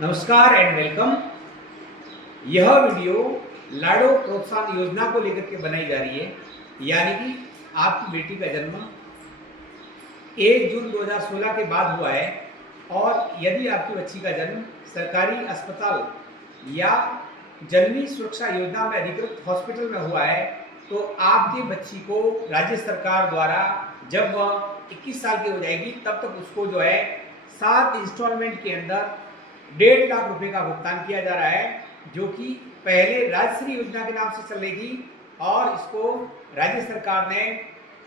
नमस्कार and welcome. यह video लाडो प्रोत्साहन योजना को लेकर के बनाई जा रही है। यानी कि आपकी बेटी का जन्म 1 जून 2016 के बाद हुआ है और यदि आपकी बच्ची का जन्म सरकारी अस्पताल या जननी सुरक्षा योजना में अधिकृत हॉस्पिटल में हुआ है तो आपकी बच्ची को राज्य सरकार द्वारा जब वह 21 साल की हो जाएगी तब तक उसको जो है 7 इंस्टॉलमेंट के अंदर 1.5 लाख रुपए का भुगतान किया जा रहा है, जो कि पहले राजश्री योजना के नाम से चल रही थी और इसको राज्य सरकार ने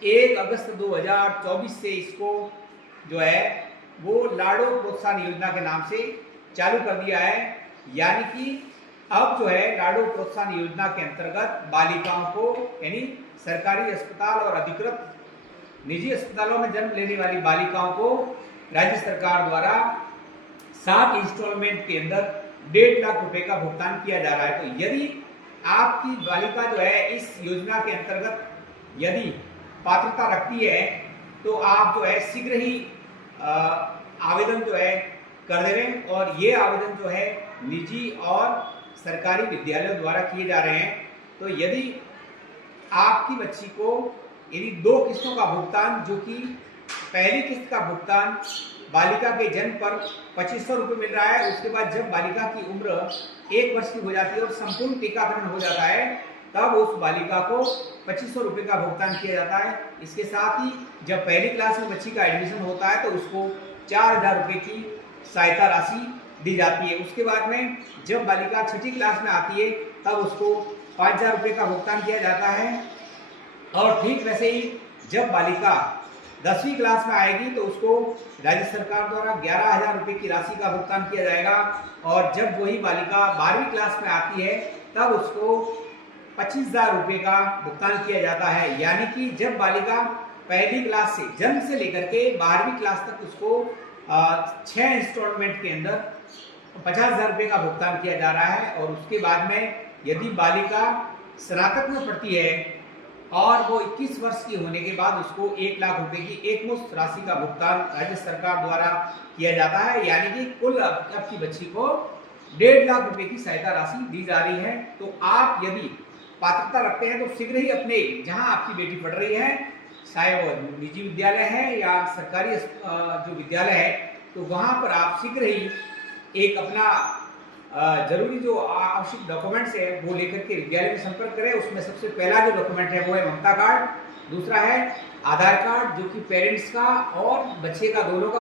1 अगस्त 2024 से इसको जो है वो लाडो प्रोत्साहन योजना के नाम से चालू कर दिया है। यानी कि अब जो है लाडो प्रोत्साहन योजना के अंतर्गत बालिकाओं को यानी सरकारी अस्पताल और अधिकृत निजी अस्पतालों में जन्म लेने वाली बालिकाओं को राज्य सरकार द्वारा 7 इंस्टॉलमेंट के अंदर 1.5 लाख रुपए का भुगतान किया जा रहा है। तो यदि आपकी बालिका जो है इस योजना के अंतर्गत यदि पात्रता रखती है तो आप जो है शीघ्र ही आवेदन जो है कर दे रहे हैं। और ये आवेदन जो है निजी और सरकारी विद्यालयों द्वारा किए जा रहे हैं। तो यदि आपकी बच्ची को यदि 2 किस्तों का भुगतान, जो कि पहली किस्त का भुगतान बालिका के जन्म पर 2500 रुपये मिल रहा है, उसके बाद जब बालिका की उम्र 1 वर्ष की हो जाती है और संपूर्ण टीकाकरण हो जाता है तब उस बालिका को 2500 रुपये का भुगतान किया जाता है। इसके साथ ही जब पहली क्लास में बच्ची का एडमिशन होता है तो उसको 4000 रुपये की सहायता राशि दी जाती है। उसके बाद में जब बालिका 6ठी क्लास में आती है तब उसको 5000 रुपये का भुगतान किया जाता है। और ठीक वैसे ही जब बालिका 10वीं क्लास में आएगी तो उसको राज्य सरकार द्वारा 11000 रुपये की राशि का भुगतान किया जाएगा। और जब वही बालिका 12वीं क्लास में आती है तब उसको 25000 रुपये का भुगतान किया जाता है। यानी कि जब बालिका पहली क्लास से जन्म से लेकर के 12वीं क्लास तक उसको 6 इंस्टॉलमेंट के अंदर 50000 रुपये का भुगतान किया जा रहा है। और उसके बाद में यदि बालिका स्नातक में पढ़ती है और वो 21 वर्ष की होने के बाद उसको 1 लाख रुपए की एकमुश्त राशि का भुगतान राज्य सरकार द्वारा किया जाता है। यानी कि कुल आपकी बच्ची को 1.5 लाख रुपए की सहायता राशि दी जा रही है। तो आप यदि पात्रता रखते हैं तो शीघ्र ही अपने जहां आपकी बेटी पढ़ रही है, चाहे वो निजी विद्यालय है या सरकारी जो विद्यालय है, तो वहां पर आप शीघ्र ही एक अपना जरूरी जो आवश्यक डॉक्यूमेंट्स है वो लेकर के विद्यालय में संपर्क करें। उसमें सबसे पहला जो डॉक्यूमेंट है वो है ममता कार्ड, दूसरा है आधार कार्ड जो कि पेरेंट्स का और बच्चे का दोनों का